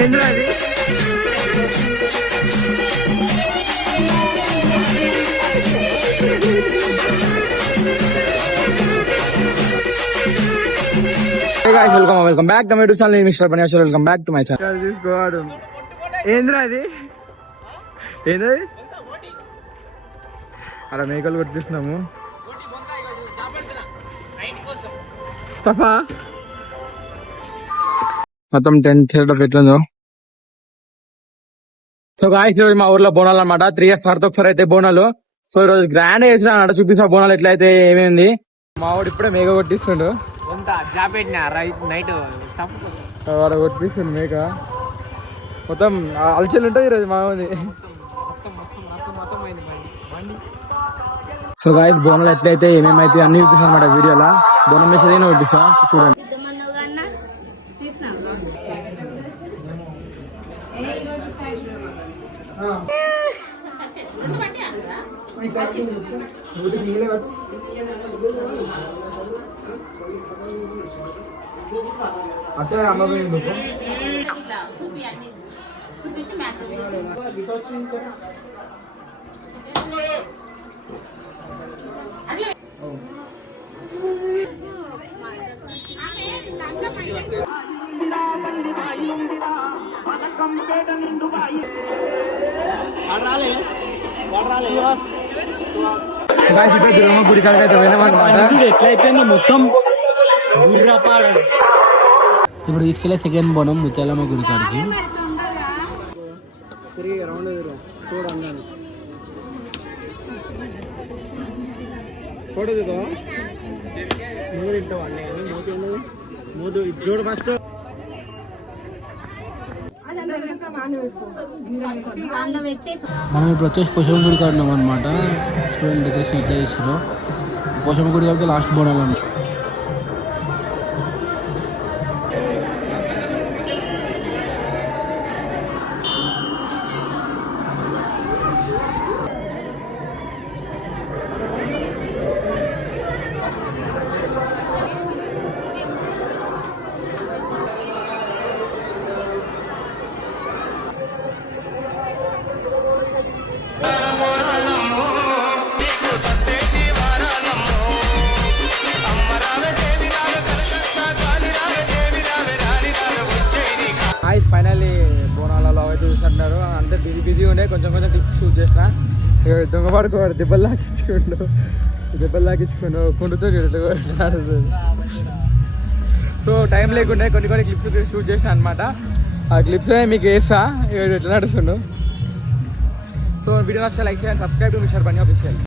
ఏంద్రా అది welcome back to my YouTube channel. Mister Paniyashwar, welcome back to my channel. తీసుకోవాడు ఏంద్రా అది ఏంద్రది అలా మేకలు కొట్టిస్తున్నాము. స్టఫా మొత్తం 10th ఎట్లుందో. సో గాయ్స్ ఈరోజు మా ఊర్లో బోనాలు అనమాట. 3 years తర్వాత ఒకసారి అయితే బోనాలు. సో ఈరోజు గ్రాండ్ వేసిన అన్నమాట. చూపిస్తా బోనాలు ఎట్లయితే ఏమైంది. మా వాడు ఇప్పుడే మేక కొట్టిస్తుండు. వాడు కొట్టిస్తుండు మేక. మొత్తం అలచలు ఉంటుంది ఈరోజు మా ఊరి. సో గాయ్స్ బోనాలు ఎట్లయితే ఏమేమైతే అన్ని చూపిస్తాను అనమాట వీడియోలో. బోనం వేసేది కొట్టిస్తా చూడండి. అచ్చా అమ్మ గుడి కాడకైతే ఎట్లయిపోయింది మొత్తం. ఇప్పుడు తీసుకెళ్ళే సెకండ్ బోనం ముత్యాలమ్మ గుడి కాడికి. చూడు ఫస్ట్ మనం ఇప్పుడు వచ్చేసి పోషమ్మ గుడి కాడ ఉన్నాం అనమాట. చూడండి డెకరేషన్ ఎట్లా చేసారో. పోషమ్మ గుడి కాబట్టి లాస్ట్ బోనాలు అన్నమాట. ఫైనల్లీ బోనాలలో అయితే చూసినట్టున్నారు. అంతే బిజీ ఉండే. కొంచెం టిప్స్ షూట్ చేసిన. దొంగ పడుకోవాడు. దెబ్బలు లాగించుకుండు కుండుతో ఆడుతుంది. సో టైం లేకుండే కొన్ని క్లిప్స్ షూట్ చేసిన అనమాట. ఆ క్లిప్స్ మీకు వేస్తా ఎట్లా నడుస్తుండు. సో వీడియో నచ్చితే లైక్ చేయండి, సబ్స్క్రైబ్ టు మిస్టర్ పని ఆఫీషియల్.